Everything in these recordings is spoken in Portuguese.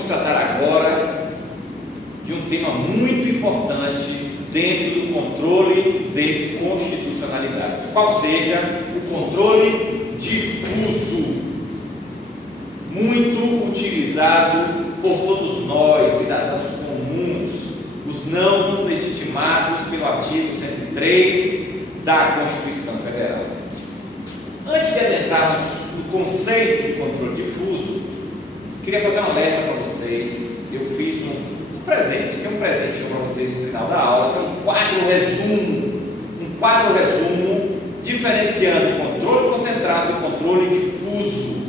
vamos tratar agora de um tema muito importante dentro do controle de constitucionalidade, qual seja o controle difuso, muito utilizado por todos nós, cidadãos comuns, os não legitimados pelo artigo 103 da Constituição Federal. Antes de adentrarmos no conceito de controle difuso, queria fazer um alerta para vocês. Eu fiz um presente para vocês no final da aula, que é um quadro resumo diferenciando o controle concentrado do controle difuso.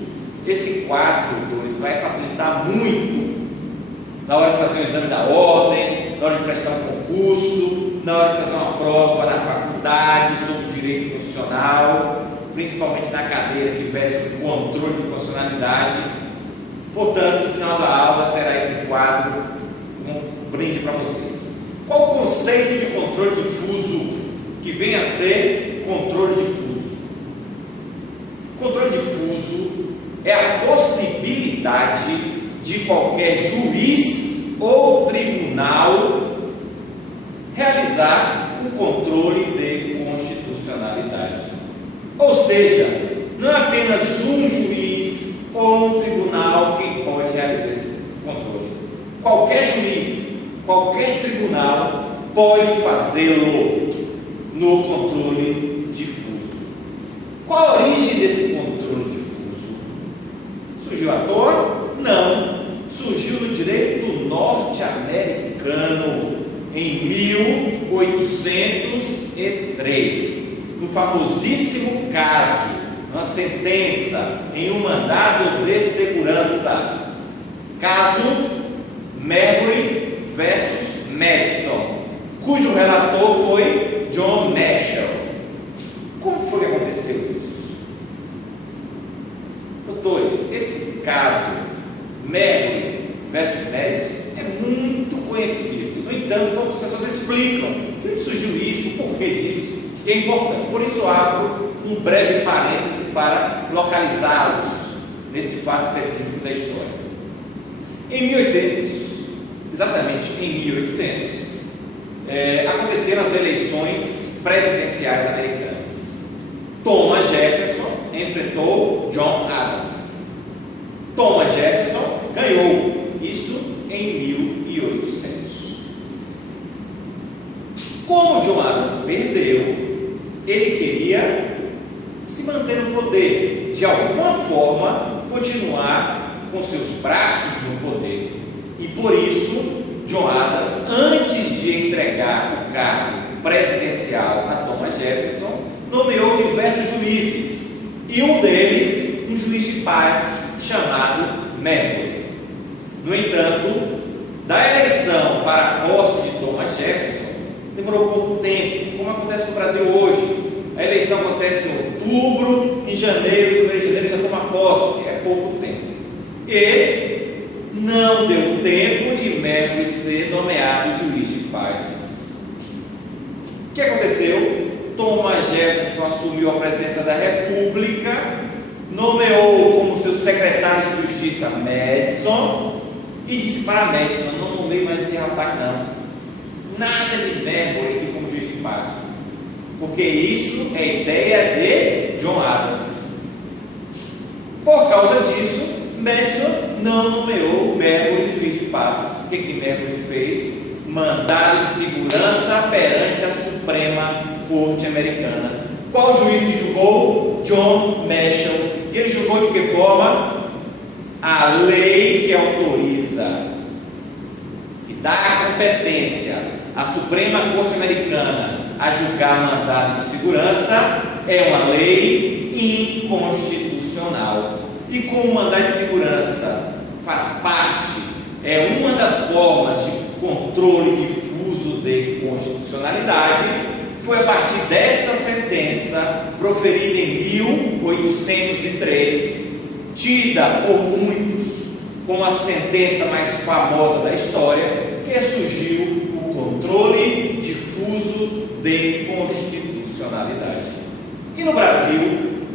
Esse quadro, doutores, vai facilitar muito na hora de fazer o exame da ordem, na hora de prestar um concurso, na hora de fazer uma prova na faculdade sobre direito constitucional, principalmente na cadeira que versa o controle de constitucionalidade. Portanto, no final da aula terá esse quadro como um brinde para vocês. Qual o conceito de controle difuso que vem a ser controle difuso? Controle difuso é a possibilidade de qualquer juiz ou tribunal realizar o controle de constitucionalidade. Ou seja, não é apenas um juiz ou um tribunal quem pode realizar esse controle. Qualquer juiz, qualquer tribunal pode fazê-lo no controle difuso. Qual a origem desse controle difuso? Surgiu à toa? Não. Surgiu no direito norte-americano em 1803, no famosíssimo caso, uma sentença em um mandado de segurança, caso Marbury versus Madison, cujo relator foi John Marshall. Como foi que aconteceu isso? Doutores, esse caso Marbury versus Madison é muito conhecido. No entanto, poucas pessoas explicam de onde surgiu isso, o porquê disso, e é importante. Por isso, abro um breve parêntese para localizá-los nesse fato específico da história. Em 1800, exatamente em 1800, aconteceram as eleições presidenciais americanas. Thomas Jefferson enfrentou John Adams. Thomas Jefferson ganhou, isso em 1800. Como John Adams perdeu, ele queria se manter no poder, de alguma forma continuar com seus braços no poder. E por isso, John Adams, antes de entregar o cargo presidencial a Thomas Jefferson, nomeou diversos juízes, e um deles, um juiz de paz chamado Marbury. No entanto, da eleição para a posse de Thomas Jefferson, demorou pouco tempo, como acontece no Brasil hoje. A eleição acontece em outubro, em janeiro, no mês de janeiro já toma posse, é pouco tempo. E não deu tempo de Marbury ser nomeado juiz de paz. O que aconteceu? Thomas Jefferson assumiu a presidência da República, nomeou como seu secretário de Justiça Madison e disse para Madison: não nomeie mais esse rapaz não, nada de Marbury aqui como juiz de paz, porque isso é ideia de John Adams. Por causa disso, Madison não nomeou Marbury juiz de paz. O que Marbury fez? Mandado de segurança perante a Suprema Corte Americana. Qual juiz que julgou? John Marshall. E ele julgou de que forma? A lei que autoriza, que dá a competência à Suprema Corte Americana a julgar mandado de segurança é uma lei inconstitucional. E como o mandado de segurança faz parte, é uma das formas de controle difuso de constitucionalidade, foi a partir desta sentença, proferida em 1803, tida por muitos como a sentença mais famosa da história, que surgiu o controle difuso de constitucionalidade. E no Brasil,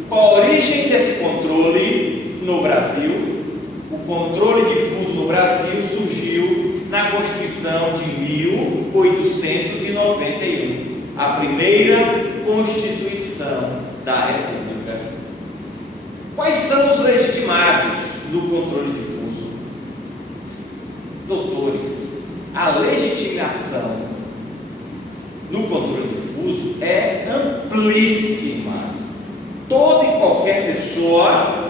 qual a origem desse controle no Brasil? O controle difuso no Brasil surgiu na Constituição de 1891, a primeira Constituição da República. Quais são os legitimados do controle difuso? Doutores, a legitimação no controle difuso é amplíssima. Toda e qualquer pessoa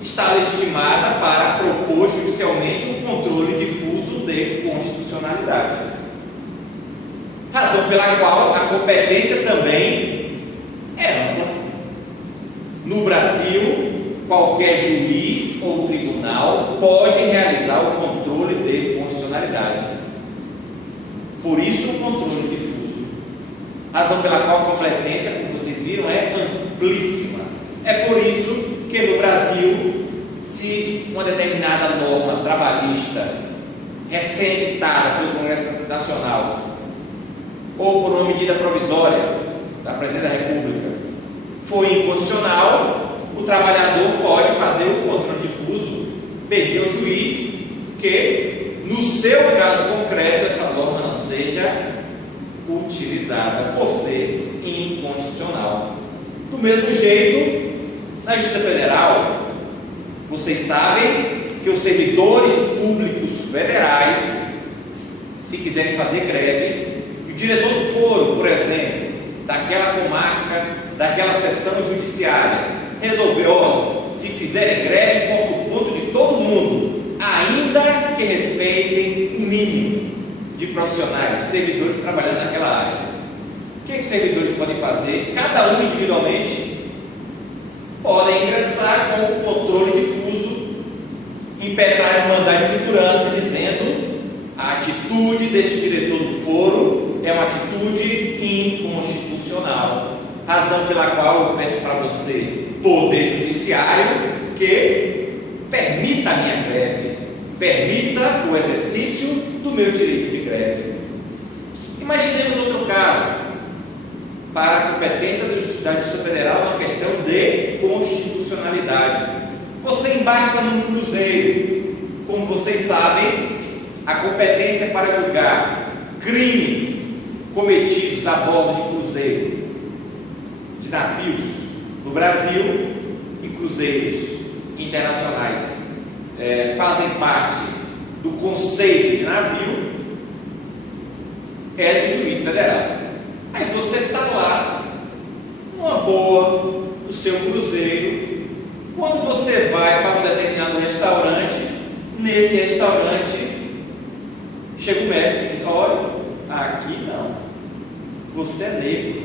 está legitimada para propor judicialmente um controle difuso de constitucionalidade. Razão pela qual a competência também é ampla. No Brasil, qualquer juiz ou tribunal pode realizar o controle de constitucionalidade. Por isso, o controle difuso. Razão pela qual a competência, como vocês viram, é amplíssima. É por isso que no Brasil, se uma determinada norma trabalhista recém-editada pelo Congresso Nacional ou por uma medida provisória da Presidência da República for inconstitucional, o trabalhador pode fazer o controle difuso, pedir ao juiz que, no seu caso concreto, essa norma não seja utilizada por ser inconstitucional. Do mesmo jeito, na Justiça Federal, vocês sabem que os servidores públicos federais, se quiserem fazer greve, o diretor do foro, por exemplo, daquela comarca, daquela seção judiciária, resolveu, se fizerem greve, corta o ponto de todo mundo, ainda que respeitem o mínimo de profissionais, de servidores trabalhando naquela área. O que os servidores podem fazer? Cada um individualmente podem ingressar com o controle difuso, impetrar um mandado de segurança dizendo: a atitude deste diretor do foro é uma atitude inconstitucional, razão pela qual eu peço para você, Poder Judiciário, que permita a minha greve, permita o exercício do meu direito de greve. Imaginemos outro caso, para a competência da Justiça Federal, uma questão de constitucionalidade. Você embarca num cruzeiro, como vocês sabem, a competência para julgar crimes cometidos a bordo de cruzeiro, de navios no Brasil e cruzeiros internacionais fazem parte do conceito de navio, é do juiz federal. Aí você está lá, numa boa, no seu cruzeiro. Quando você vai para um determinado restaurante, nesse restaurante chega o médico e diz: olha, aqui não, você é negro,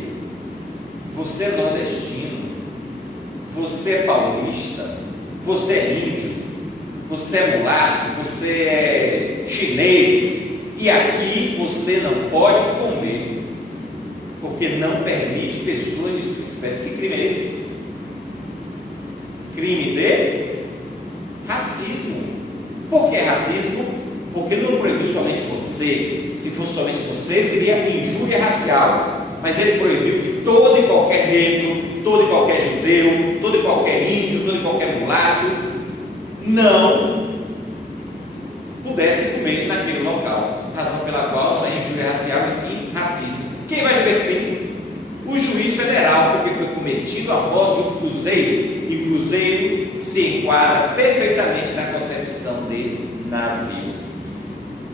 você é nordestino, você é paulista, você é índio, você é mulato, você é chinês, e aqui você não pode comer, porque não permite pessoas de sua espécie. Que crime é esse? Crime de racismo. Por que racismo? Porque ele não proibiu somente você. Se fosse somente você, seria injúria racial. Mas ele proibiu que todo e qualquer negro, todo e qualquer judeu, todo e qualquer índio, todo e qualquer mulato não pudesse comer naquele local. Razão pela qual não é injúria racial, e sim racismo. Quem vai julgar esse crime? O juiz federal, porque foi cometido a bordo de um cruzeiro, e cruzeiro se enquadra perfeitamente na concepção de navio.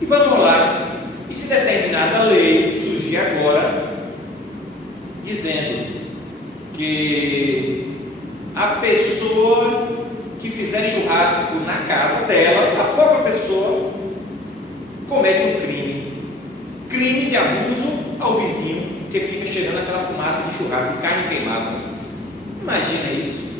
E vamos lá, e se determinada lei surgir agora, dizendo que a pessoa que fizer churrasco na casa dela, a própria pessoa comete um crime de abuso ao vizinho, que fica chegando aquela fumaça de churrasco, de carne queimada. Imagina isso.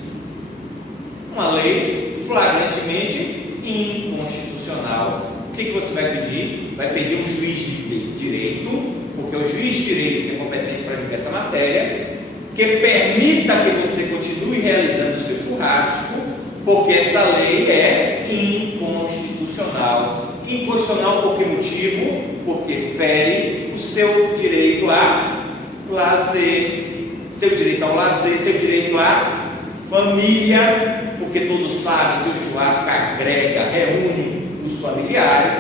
Uma lei flagrantemente inconstitucional. O que você vai pedir? Vai pedir um juiz de direito, porque é o juiz de direito que é competente para julgar essa matéria, que permita que você continue realizando o seu churrasco, porque essa lei é inconstitucional. Inconstitucional por que motivo? Porque fere o seu direito a lazer, seu direito ao lazer, seu direito à família, porque todos sabem que o churrasco agrega, dos familiares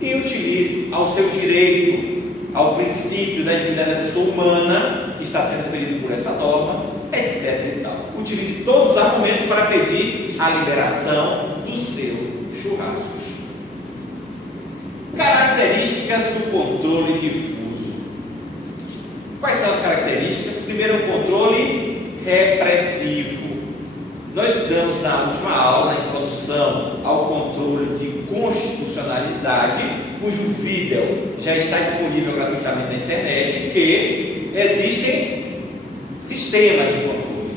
e utilize ao seu direito, ao princípio da dignidade da pessoa humana que está sendo ferido por essa norma, etc. e tal. Utilize todos os argumentos para pedir a liberação do seu churrasco. Características do controle difuso. Quais são as características? Primeiro, o controle repressivo. Nós estudamos na última aula, na introdução ao controle de constitucionalidade, cujo vídeo já está disponível gratuitamente na internet, que existem sistemas de controle.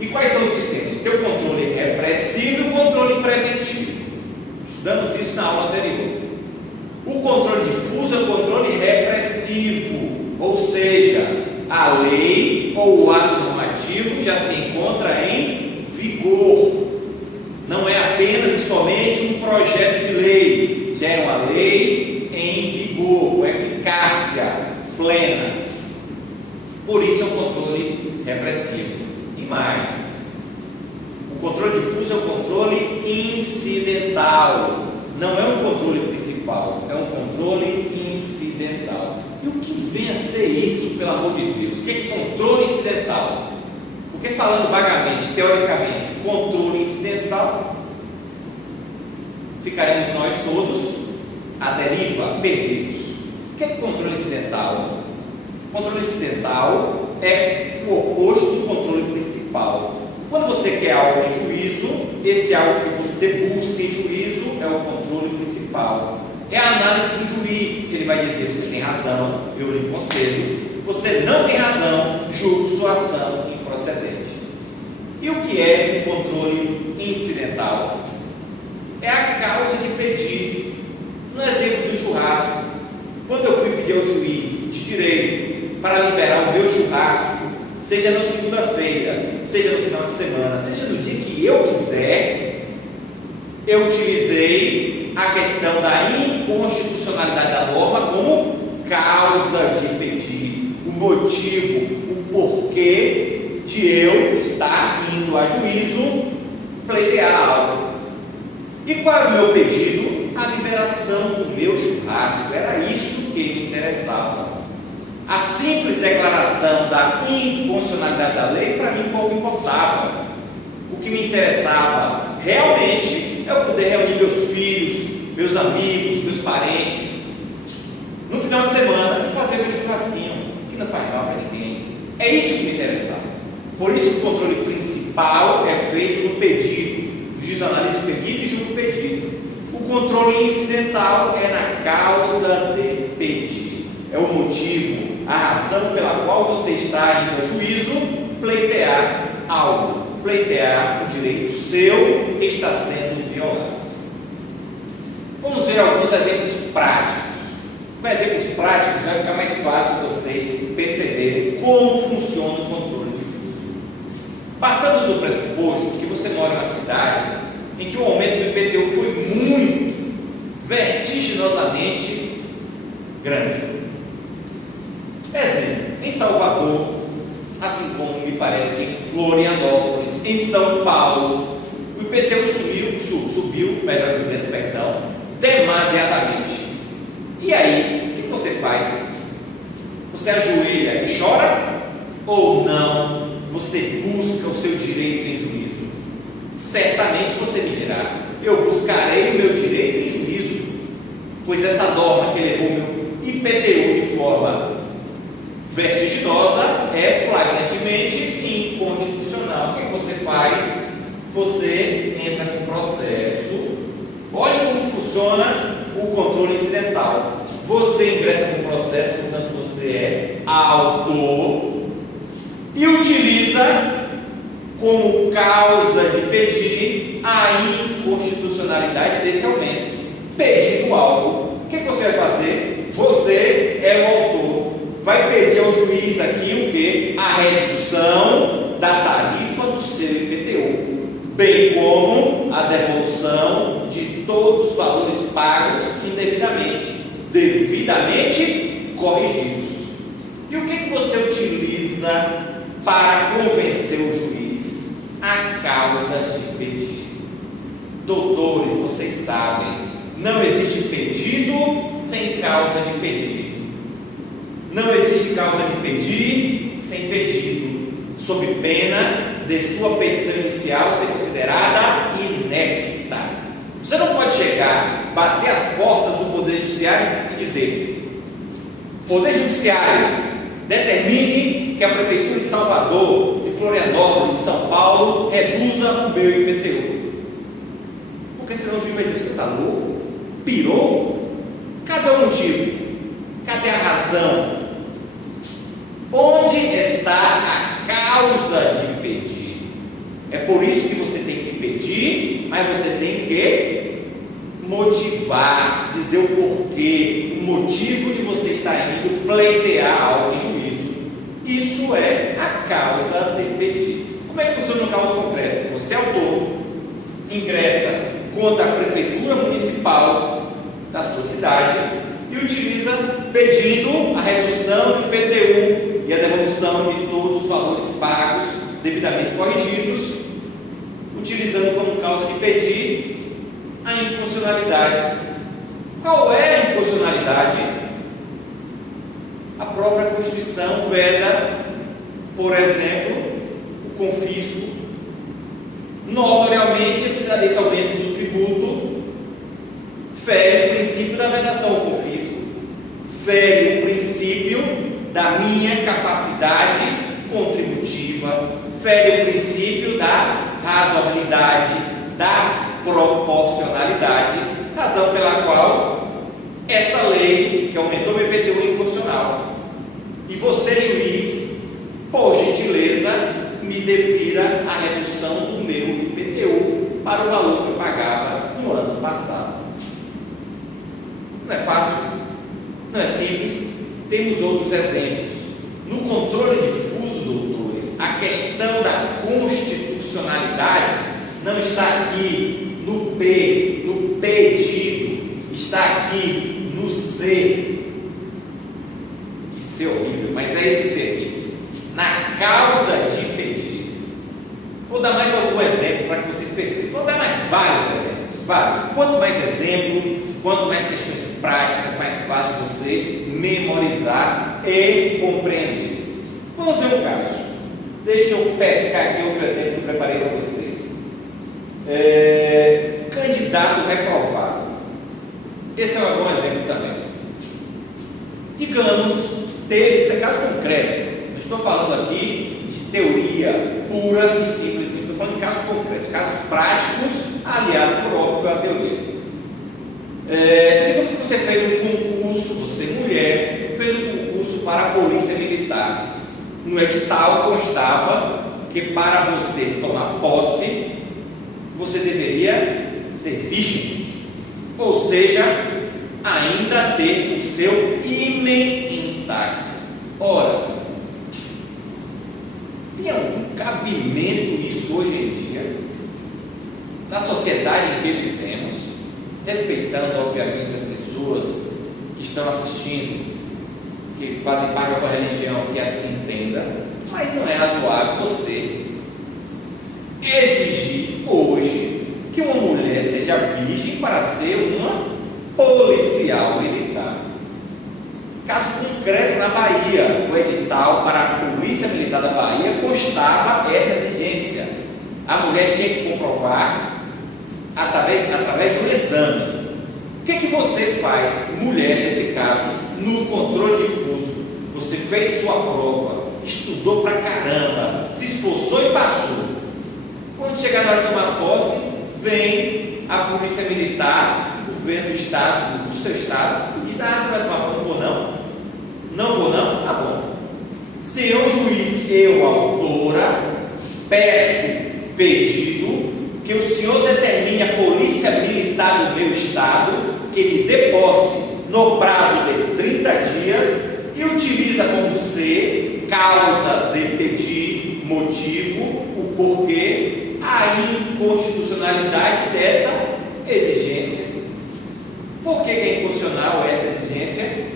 E quais são os sistemas? Tem o controle repressivo e o controle preventivo. Estudamos isso na aula anterior. O controle difuso é o controle repressivo, ou seja, a lei ou o ato normativo já se encontra em vigor. Não é apenas e somente um projeto de lei, já é uma lei em vigor, com eficácia plena. Por isso é o controle repressivo. E mais, o controle difuso é o controle incidental. Não é um controle principal, é um controle incidental. E o que vem a ser isso, pelo amor de Deus? O que é controle incidental? Porque falando vagamente, teoricamente, controle incidental, ficaremos nós todos à deriva, perdidos. O que é controle incidental? Controle incidental é o oposto do controle principal. Quando você quer algo em juízo, esse algo que você busca em juízo é o controle principal. É a análise do juiz. Ele vai dizer: você tem razão, eu lhe concedo. Você não tem razão, julgo sua ação improcedente. E o que é o controle incidental? É a causa de pedido. No exemplo do churrasco, quando eu fui pedir ao juiz de direito para liberar o meu churrasco, seja na segunda-feira, seja no final de semana, seja no dia que eu quiser, eu utilizei a questão da inconstitucionalidade da norma como causa de pedir, o motivo, o porquê de eu estar indo a juízo pleitear algo. E qual era o meu pedido? A liberação do meu churrasco. Era isso que me interessava. A simples declaração da inconstitucionalidade da lei, para mim, pouco importava. O que me interessava realmente é eu poder reunir meus filhos, meus amigos, meus parentes, no final de semana, e fazer meu churrasquinho, que não faz mal para ninguém. É isso que me interessava. Por isso, o controle principal é feito no pedido. O juiz analisa o pedido e julga o pedido. O controle incidental é na causa de pedir. É o motivo, a razão pela qual você está indo a juízo pleitear algo, pleitear o direito seu que está sendo violado. Vamos ver alguns exemplos práticos. Com exemplos práticos vai ficar mais fácil vocês perceberem como funciona o controle difuso. Partamos do pressuposto que você mora em uma cidade em que o aumento do IPTU foi muito, vertiginosamente grande. Exemplo, em Salvador, assim como me parece que em Florianópolis, em São Paulo, o IPTU subiu, melhor dizendo, demasiadamente. E aí, o que você faz? Você ajoelha e chora? Ou não? Você busca o seu direito em juízo? Certamente você me dirá: eu buscarei o meu direito em juízo, pois essa norma que levou o meu IPTU de forma vertiginosa é flagrantemente inconstitucional. O que você faz? Você entra com processo. Olha como funciona o controle incidental. Você ingressa com processo, portanto você é autor, e utiliza como causa de pedir a inconstitucionalidade desse aumento, pedindo algo. O que você vai fazer? Você é o autor, vai pedir ao juiz aqui o que? A redução da tarifa do seu IPTU, bem como a devolução de todos os valores pagos indevidamente, devidamente corrigidos. E o que você utiliza para convencer o juiz? A causa de pedir. Doutores, vocês sabem, não existe pedido sem causa de pedir. Não existe causa de pedir sem pedido, sob pena de sua petição inicial ser considerada inepta. Você não pode chegar, bater as portas do Poder Judiciário e dizer: Poder Judiciário, determine que a Prefeitura de Salvador, de Florianópolis, de São Paulo, reduza o meu IPTU. Porque senão o juiz vai dizer: você está louco? Pirou? Cadê o motivo? Cadê a razão? Onde está a causa de pedir? É por isso que você tem que pedir, mas você tem que motivar, dizer o porquê, o motivo de você estar indo pleitear algo em juízo. Isso é a causa de pedir. Como é que funciona no caso concreto? Você, autor, ingressa contra a Prefeitura Municipal da sua cidade e utiliza pedindo a redução do IPTU e a devolução de todos os valores pagos devidamente corrigidos, utilizando como causa de pedir a inconstitucionalidade. Qual é a inconstitucionalidade? A própria Constituição veda, por exemplo, o confisco. Notoriamente, esse aumento do tributo fere o princípio da vedação ao confisco, fere o princípio da minha capacidade contributiva, fere o princípio da razoabilidade, da proporcionalidade, razão pela qual essa lei que aumentou o IPTU é inconstitucional. E você, juiz, por gentileza, me defira a redução do meu IPTU para o valor que eu pagava no ano passado. Não é fácil? Não é simples? Temos outros exemplos. No controle difuso, doutores, a questão da constitucionalidade não está aqui no P, no pedido, está aqui no C. Que C horrível, mas é esse C aqui. Na causa de pedir. Vou dar mais algum exemplo para que vocês percebam. Vou dar mais vários exemplos, vários. Quanto mais exemplo, quanto mais questões práticas, mais fácil você memorizar e compreender. Vamos ver um caso. Deixa eu pescar aqui outro exemplo que eu preparei para vocês. Candidato reprovado. Esse é um bom exemplo também. Digamos, esse é caso concreto. Não estou falando aqui de teoria pura e simplesmente. Estou falando de casos concretos, casos práticos, aliado por óbvio à teoria. Digamos que você fez um concurso, você mulher, fez um concurso para a Polícia Militar. No edital constava que para você tomar posse, você deveria ser virgem, ou seja, ainda ter o seu ímen intacto. Ora, tem algum cabimento isso hoje em dia, na sociedade em que vivemos, respeitando obviamente as pessoas que estão assistindo, que fazem parte de uma religião que assim entenda, mas não é razoável você exigir hoje que uma mulher seja virgem para ser uma policial militar. Caso concreto na Bahia, o edital para a Polícia Militar da Bahia constava essa exigência. A mulher tinha que comprovar através de um exame. O que você faz, mulher, nesse caso, no controle difuso? Você fez sua prova, estudou pra caramba, se esforçou e passou. Quando chegar na hora de tomar posse, vem a Polícia Militar, o governo do estado, do seu estado, e diz: você vai tomar posse? Não vou não. Não vou não? Tá bom. Senhor juiz, eu, autora, peço pedido que o senhor determine a Polícia Militar do meu estado que me dê posse no prazo de 30 dias e utiliza como C, causa de pedir, motivo, o porquê, a inconstitucionalidade dessa exigência. Por que é inconstitucional essa exigência?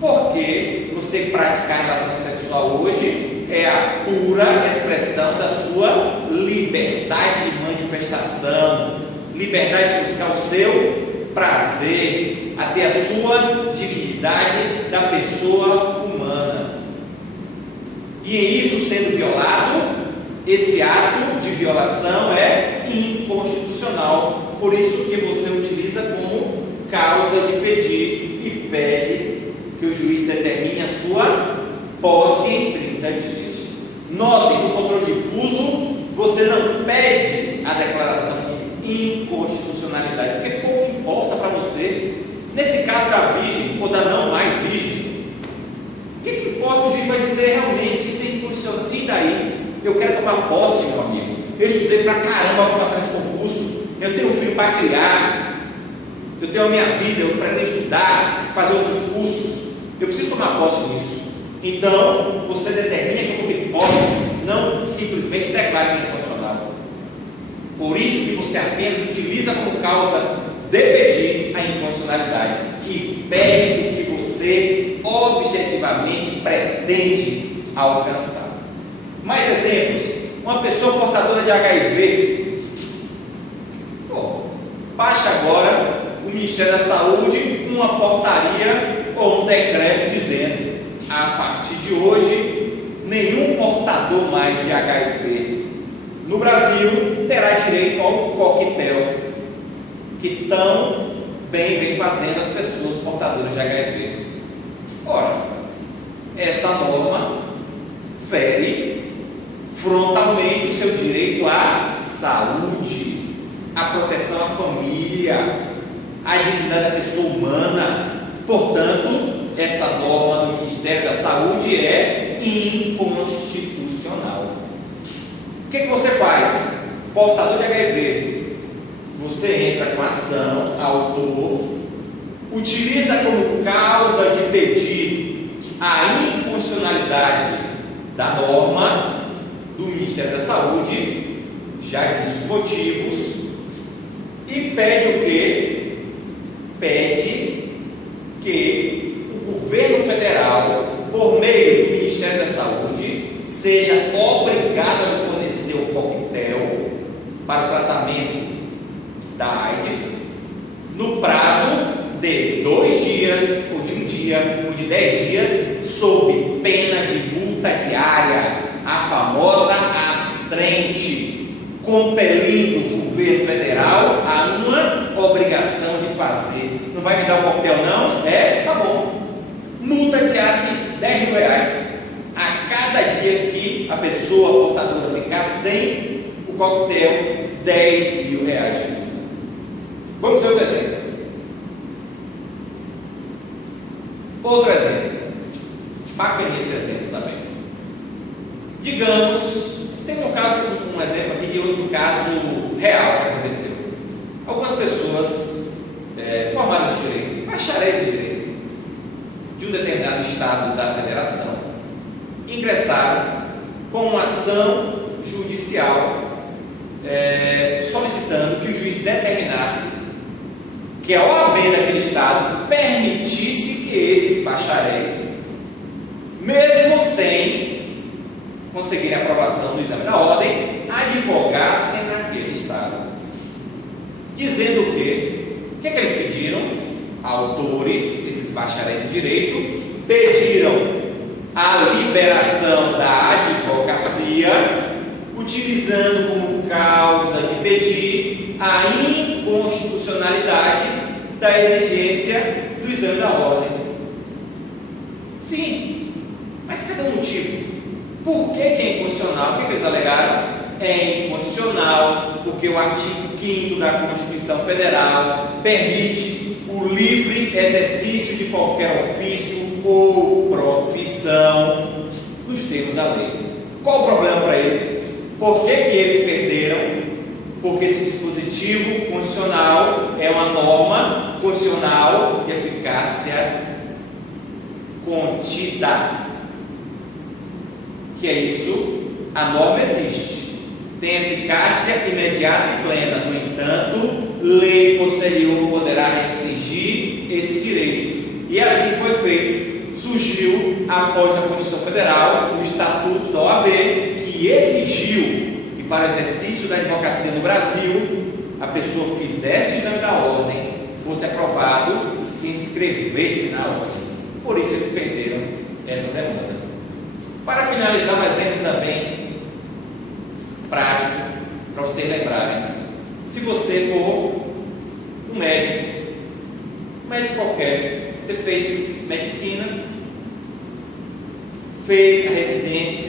Porque você praticar relação sexual hoje é a pura expressão da sua liberdade de manifestação, liberdade de buscar o seu prazer, a ter a sua dignidade da pessoa humana. E em isso sendo violado, esse ato de violação é inconstitucional. Por isso que você utiliza como causa de pedir e pede que o juiz determine a sua posse em 30 dias. Notem, no controle difuso, você não pede a declaração de inconstitucionalidade, porque pouco importa para você. Nesse caso da virgem, ou da não mais virgem, o que importa? O juiz vai dizer realmente isso é inconstitucional. E daí? Eu quero tomar posse, meu amigo. Eu estudei pra caramba para passar nesse concurso. Eu tenho um filho para criar. Eu tenho a minha vida. Eu pretendo estudar, fazer outros cursos. Eu preciso tomar posse nisso. Então, você determina que eu tome posse, não simplesmente declare que é inconstitucional. Por isso que você apenas utiliza como causa de pedir a inconstitucionalidade, que pede o que você objetivamente pretende alcançar. Mais exemplos: uma pessoa portadora de HIV. Baixa agora o Ministério da Saúde uma portaria ou um decreto dizendo: a partir de hoje, nenhum portador mais de HIV no Brasil terá direito ao coquetel, que tão bem vem fazendo as pessoas portadoras de HIV. Ora, essa norma fere frontalmente o seu direito à saúde, à proteção à família, à dignidade da pessoa humana. Portanto, essa norma do Ministério da Saúde é inconstitucional. O que você faz? Portador de HIV, você entra com ação, autor, utiliza como causa de pedir a inconstitucionalidade da norma do Ministério da Saúde, já disse os motivos, e pede o quê? Pede que o governo federal, por meio do Ministério da Saúde, seja obrigado a fornecer o coquetel para o tratamento da AIDS no prazo de 2 dias, ou de 1 dia, ou de 10 dias, sob pena de multa diária, a famosa astrente, compelindo o governo federal a uma obrigação de fazer. Não vai me dar o coquetel não? Tá bom. Multa diária de R$10.000 a cada dia que a pessoa portadora ficar sem o coquetel, R$10.000 de multa. Vamos ver outro exemplo. Outro exemplo. Bacana esse exemplo também. Digamos, tem um exemplo aqui de outro caso real que aconteceu. Algumas pessoas formadas em direito, bacharéis em direito, de um determinado estado da federação, ingressaram com uma ação judicial solicitando que o juiz determinasse que a OAB daquele estado permitisse que esses bacharéis, mesmo sem conseguirem a aprovação do exame da ordem, advogassem naquele estado. Dizendo o quê? O que eles pediram? Autores, esses bacharéis em direito, pediram a liberação da advocacia, utilizando como causa de pedir a inconstitucionalidade da exigência do exame da ordem. Sim, mas cadê o motivo? Por que é inconstitucional? O que eles alegaram? É inconstitucional porque o artigo 5º da Constituição Federal permite o livre exercício de qualquer ofício ou profissão nos termos da lei. Qual o problema para eles? Por que eles perderam? Porque esse dispositivo constitucional é uma norma constitucional de eficácia contida. Que é isso? A norma existe, tem eficácia imediata e plena. No entanto, lei posterior poderá restringir esse direito. E assim foi feito. Surgiu, após a Constituição Federal, o Estatuto da OAB, que exigiu que para o exercício da advocacia no Brasil, a pessoa fizesse o exame da ordem, fosse aprovado e se inscrevesse na ordem. Por isso eles perderam essa demanda. Para finalizar, um exemplo também prático, para vocês lembrarem. Se você for um médico qualquer, você fez medicina, fez a residência,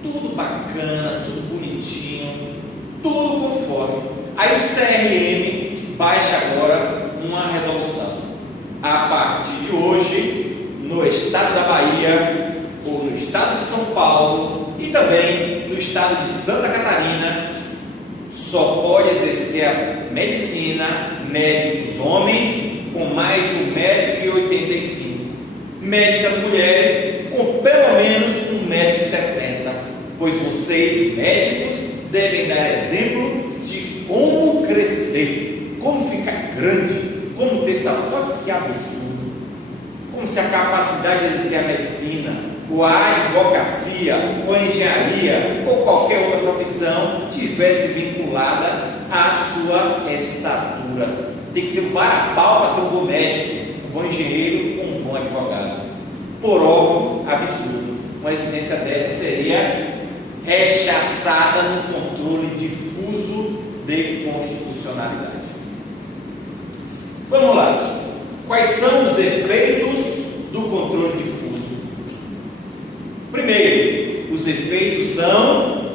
tudo bacana, tudo bonitinho, tudo conforme. Aí o CRM baixa agora uma resolução. A partir de hoje, no estado da Bahia, ou no estado de São Paulo e também no estado de Santa Catarina, só pode exercer a medicina médicos homens com mais de 1,85 m, médicas mulheres com pelo menos 1,60 m, pois vocês, médicos, devem dar exemplo de como crescer, como ficar grande, como ter saúde. Olha que absurdo! Como se a capacidade de exercer a medicina, ou a advocacia, ou a engenharia, ou qualquer outra profissão tivesse vinculada à sua estatura. Tem que ser um varapau para ser um bom médico, um bom engenheiro ou um bom advogado. Por óbvio, absurdo. Uma exigência dessa seria rechaçada no controle difuso de constitucionalidade. Vamos lá. Quais são os efeitos do controle difuso? Primeiro, os efeitos são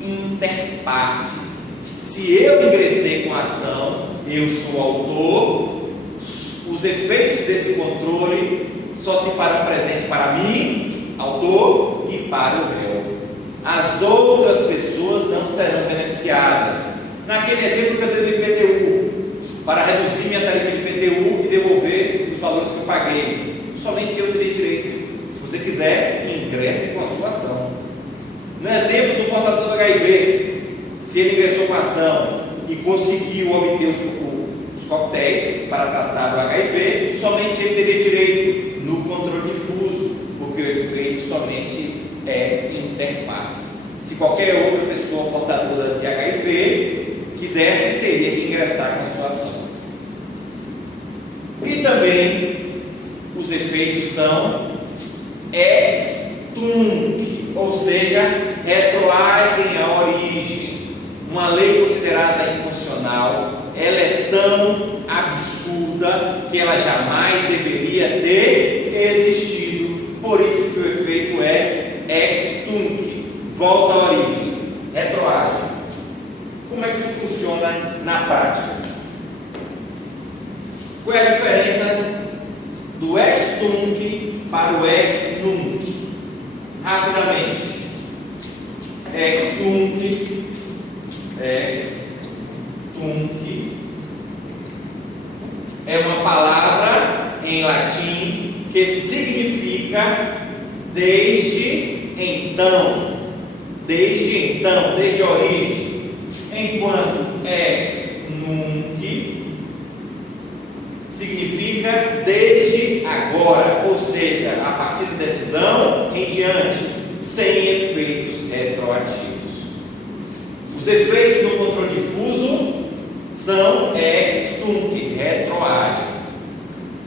interpartes. Se eu ingressei com a ação, eu sou autor, os efeitos desse controle só se farão presentes para mim, autor, e para o réu. As outras pessoas não serão beneficiadas. Naquele exemplo que eu dei do IPTU, para reduzir minha tarifa de IPTU e devolver os valores que eu paguei, somente eu teria direito. Se você quiser, ingresse com a sua ação. No exemplo do portador do HIV, se ele ingressou com a ação e conseguiu obter os coquetéis para tratar do HIV, somente ele teria direito no controle difuso, porque o efeito somente é interpartes. Se qualquer outra pessoa portadora de HIV quisesse, teria que ingressar com a sua ação. E também os efeitos são ex tunc, ou seja, retroagem à origem. Uma lei considerada inconstitucional, ela é tão absurda que ela jamais deveria ter existido. Por isso que o efeito é ex tunc, volta à origem, retroagem. Como é que isso funciona na prática? Qual é a diferença do ex tunc para o ex nunc? Rapidamente. Ex tunc é uma palavra em latim que significa desde então, desde a origem, enquanto ex nunc significa desde agora, ou seja, a partir da decisão em diante, sem efeitos retroativos. Os efeitos no controle difuso são ex tunc, retroagem.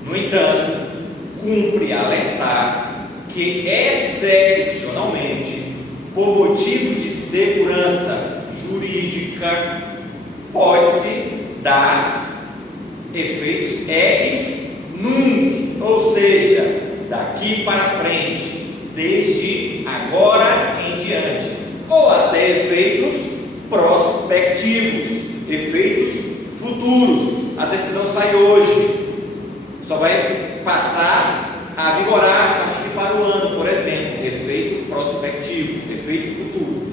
No entanto, cumpre alertar que excepcionalmente, por motivo de segurança jurídica, pode-se dar efeitos ex nunc, ou seja, daqui para frente, desde agora em diante, ou até efeitos prospectivos, efeitos futuros. A decisão sai hoje, só vai passar a vigorar a partir de para o ano, por exemplo, efeito prospectivo, efeito futuro.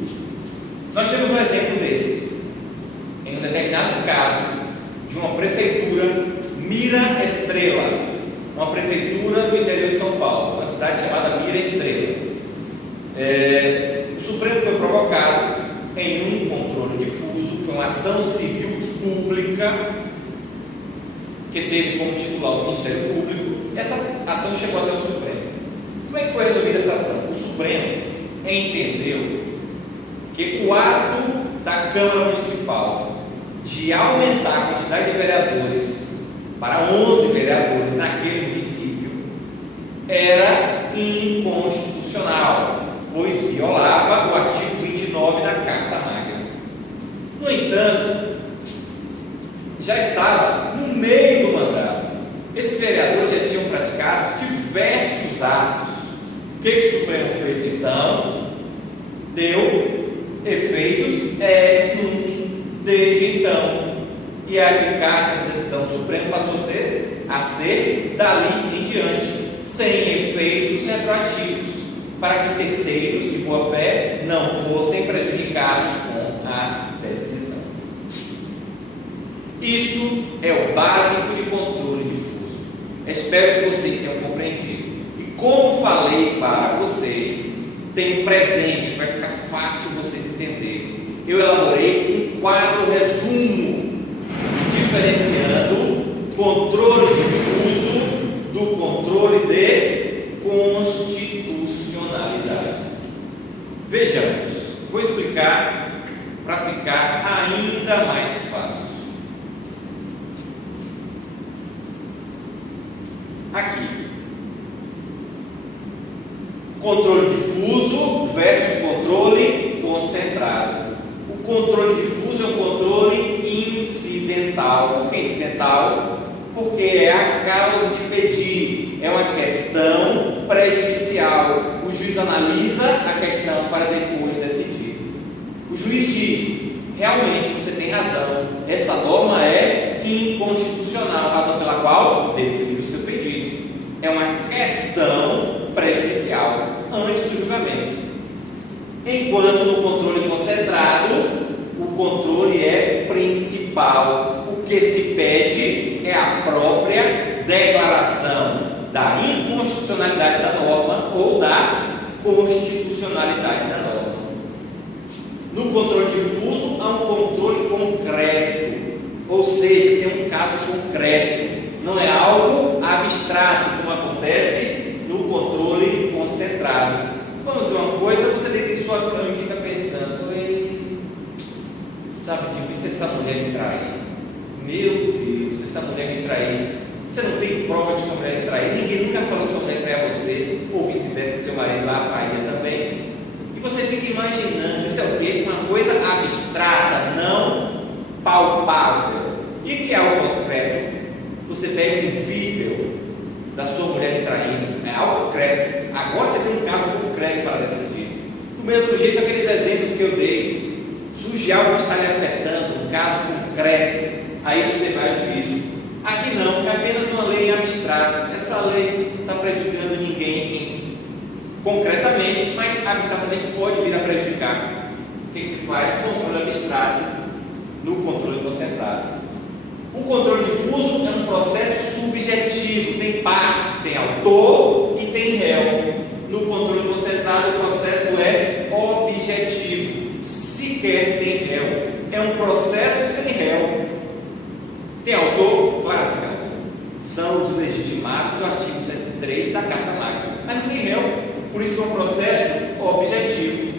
Nós temos um exemplo desse, em um determinado caso, de uma prefeitura, Mira Estrela, uma prefeitura do interior de São Paulo, uma cidade chamada Mira Estrela. O Supremo foi provocado em um controle difuso, foi uma ação civil pública que teve como titular o Ministério Público. Essa ação chegou até o Supremo. Como é que foi resolvida essa ação? O Supremo entendeu que o ato da Câmara Municipal de aumentar a quantidade de vereadores para 11 vereadores naquele município era inconstitucional, pois violava o artigo 29 da Carta Magna. No entanto, já estava no meio do mandato. Esses vereadores já tinham praticado diversos atos. O que o Supremo fez então? Deu efeitos ex nunc desde então. E a eficácia da decisão do Supremo passou a ser dali em diante, sem efeitos retroativos, para que terceiros de boa fé não fossem prejudicados com a decisão. Isso é o básico de controle difuso. Espero que vocês tenham compreendido. E como falei para vocês, tem um presente, vai ficar fácil vocês entenderem. Eu elaborei um quadro resumo, diferenciando controle difuso do controle de constitucionalidade. Vejamos, vou explicar para ficar ainda mais fácil. Aqui, controle difuso versus controle concentrado. O controle difuso é um controle incidental. Por que incidental? Porque é a causa de pedir, é uma questão prejudicial. O juiz analisa a questão para depois decidir. O juiz diz: realmente você tem razão, essa norma é inconstitucional, razão pela qual defiro o seu pedido. É uma questão prejudicial antes do julgamento. Enquanto no controle concentrado, o controle é principal. O que se pede é a própria declaração da inconstitucionalidade da norma ou da constitucionalidade da norma. No controle difuso, há um controle concreto, ou seja, tem um caso concreto, não é algo abstrato, como acontece no controle concentrado. Vamos ver uma coisa: você deita em sua cama e fica pensando: ei, sabe de mim, se essa mulher me trair, meu Deus, se essa mulher me trair, você não tem prova de sua mulher me trair, ninguém nunca falou que sua mulher trair você, ou vice-versa, que seu marido lá traía também, e você fica imaginando. Isso é o quê? Uma coisa abstrata, não palpável. E que é o concreto? Você pega um vídeo da sua mulher me traindo, é algo concreto. Agora você tem um caso concreto para decidir. Do mesmo jeito, aqueles exemplos que eu dei, surge algo que está lhe afetando, um caso concreto, aí você vai ao juízo. Aqui não, é apenas uma lei abstrata. Essa lei não está prejudicando ninguém concretamente, mas abstratamente pode vir a prejudicar. O que se faz? Controle abstrato no controle concentrado. O controle difuso é um processo subjetivo, tem partes, tem autor e tem réu. No controle concentrado, o processo é objetivo, sequer tem réu. É um processo sem réu. Tem autor? Claro que não. São os legitimados do artigo 103 da Carta Magna, mas não tem réu, por isso é um processo objetivo.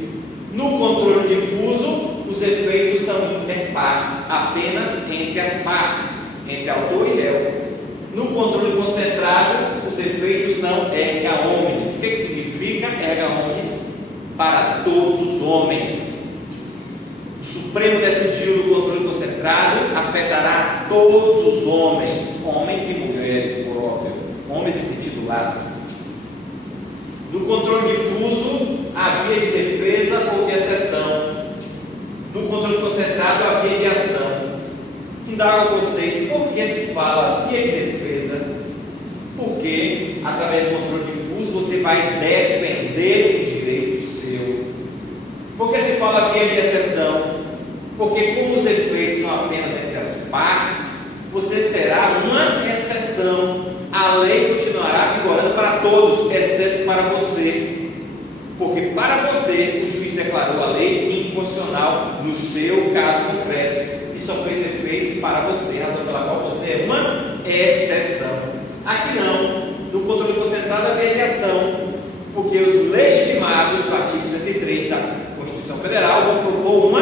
No controle difuso, os efeitos são interpartes, apenas entre as partes, entre autor e réu. No controle concentrado, os efeitos são erga omnes. O que significa erga omnes? Para todos os homens. O Supremo decidiu no controle concentrado afetará todos os homens, homens e mulheres, por óbvio, homens em sentido lato. No controle difuso, a via de defesa ou de exceção. No controle concentrado, a via de ação. Indago a vocês: por que se fala via de defesa? Porque, através do controle difuso, você vai defender um direito seu. Por que se fala via de exceção? Porque, como os efeitos são apenas entre as partes, você será uma exceção. A lei continuará vigorando para todos, exceto para você. Porque para você, o juiz declarou a lei inconstitucional no seu caso concreto e só fez efeito para você, razão pela qual você é uma exceção. Aqui não, no controle concentrado a mediação, porque os legitimados do artigo 103 da Constituição Federal vão propor uma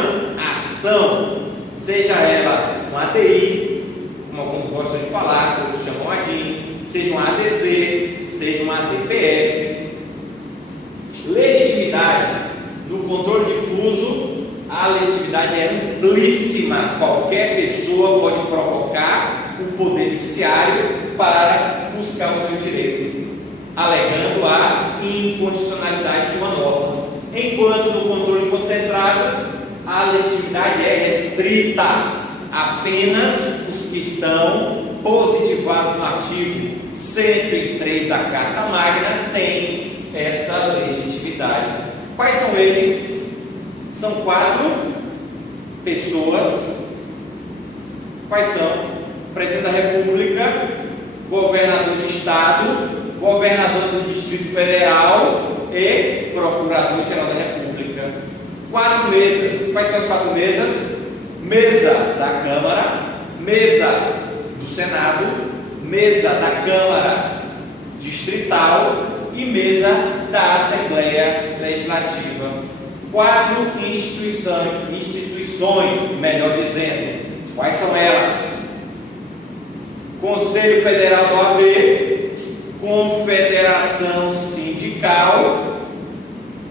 ação. seja ela um ADI, como alguns gostam de falar, outros chamam ADIM, seja um ADC, seja um ADPF. Legitimidade no controle difuso, a legitimidade é amplíssima. Qualquer pessoa pode provocar o Poder Judiciário para buscar o seu direito, alegando a inconstitucionalidade de uma norma. Enquanto no controle concentrado, a legitimidade é restrita. Apenas os que estão positivados no artigo 103 da Carta Magna têm essa legitimidade. Quais são eles? São 4 pessoas. Quais são? Presidente da República, governador do Estado, governador do Distrito Federal e Procurador-Geral da República. 4 mesas. Quais são as 4 mesas? Mesa da Câmara, mesa do Senado, mesa da Câmara Distrital e mesa da Assembleia Legislativa. 4 instituições, melhor dizendo. Quais são elas? Conselho Federal da OAB, Confederação Sindical,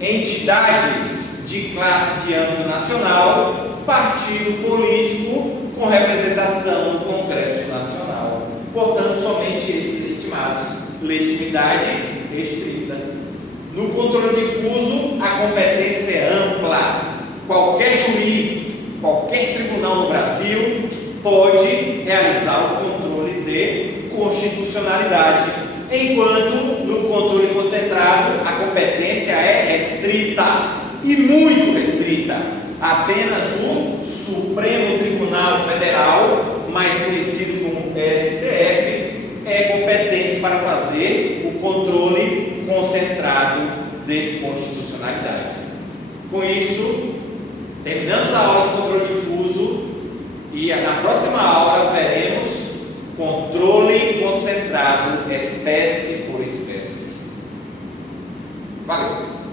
entidade de classe de âmbito nacional, partido político com representação no Congresso Nacional. Portanto, somente esses legitimados. Legitimidade restrita. No controle difuso, a competência é ampla. Qualquer juiz, qualquer tribunal no Brasil pode realizar o controle de constitucionalidade, enquanto no controle concentrado a competência é restrita e muito restrita. Apenas o Supremo Tribunal Federal, mais conhecido como STF, é competente para fazer o controle concentrado de constitucionalidade. Com isso, terminamos a aula de controle difuso e na próxima aula veremos controle concentrado espécie por espécie. Valeu!